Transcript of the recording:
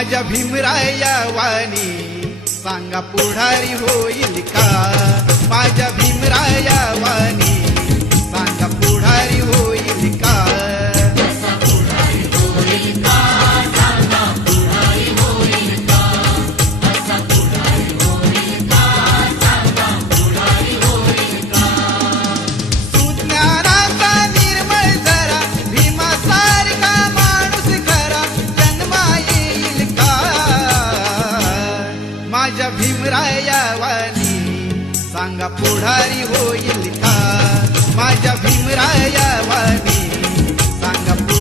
माझ्या भीमराया वाणी सांगा पुढारी होईल का? माझ्या भीमराया वाणी सांगा पुढारी होईल का? सुज्ञानाचा निर्मळ जरा भीमासारखा माणूस खरा जन्मा येईल का? माझ्या भीमराया वाणी सांगा पुढारी होईल का? माझ्या